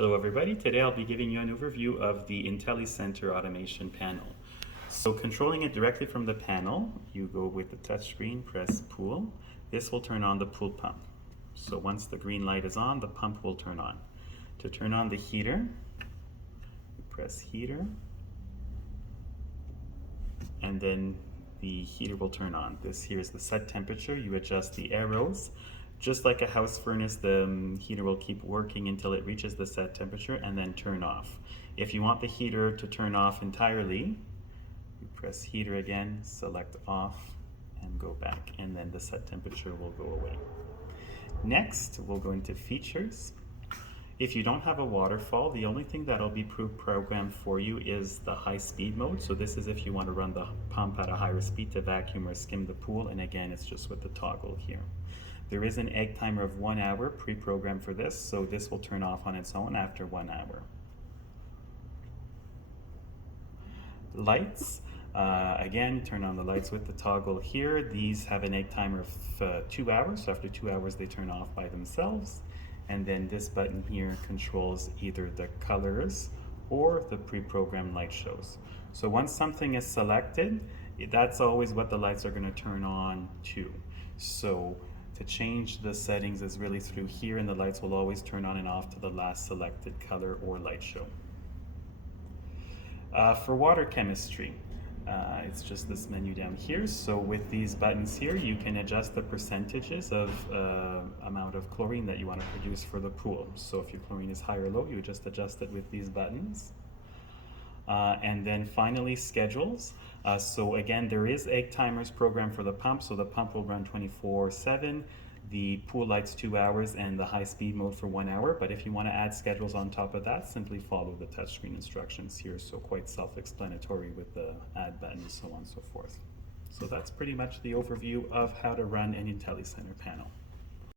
Hello everybody, today I'll be giving you an overview of the Intellicenter Automation panel. So controlling it directly from the panel, you go with the touchscreen, press pool. This will turn on the pool pump. So once the green light is on, the pump will turn on. To turn on the heater, you press heater, and then the heater will turn on. This here is the set temperature. You adjust the arrows. Just like a house furnace, the heater will keep working until it reaches the set temperature and then turn off. If you want the heater to turn off entirely, you press heater again, select off, and go back, and then the set temperature will go away. Next, we'll go into features. If you don't have a waterfall, the only thing that'll be programmed for you is the high speed mode. So this is if you want to run the pump at a higher speed to vacuum or skim the pool, and again, it's just with the toggle here. There is an egg timer of 1 hour pre-programmed for this, so this will turn off on its own after 1 hour. Lights, again, turn on the lights with the toggle here. These have an egg timer of 2 hours, so after 2 hours they turn off by themselves. And then this button here controls either the colors or the pre-programmed light shows. So once something is selected, that's always what the lights are going to turn on to. So to change the settings is really through here, and the lights will always turn on and off to the last selected color or light show. For water chemistry, it's just this menu down here. So with these buttons here, you can adjust the percentages of amount of chlorine that you want to produce for the pool. So if your chlorine is high or low, you just adjust it with these buttons. And then finally, schedules. So again, there is egg timers programmed for the pump, so the pump will run 24/7. The pool lights 2 hours and the high speed mode for 1 hour. But if you want to add schedules on top of that, simply follow the touchscreen instructions here. So quite self-explanatory with the add button and so on and so forth. So that's pretty much the overview of how to run an Intellicenter panel.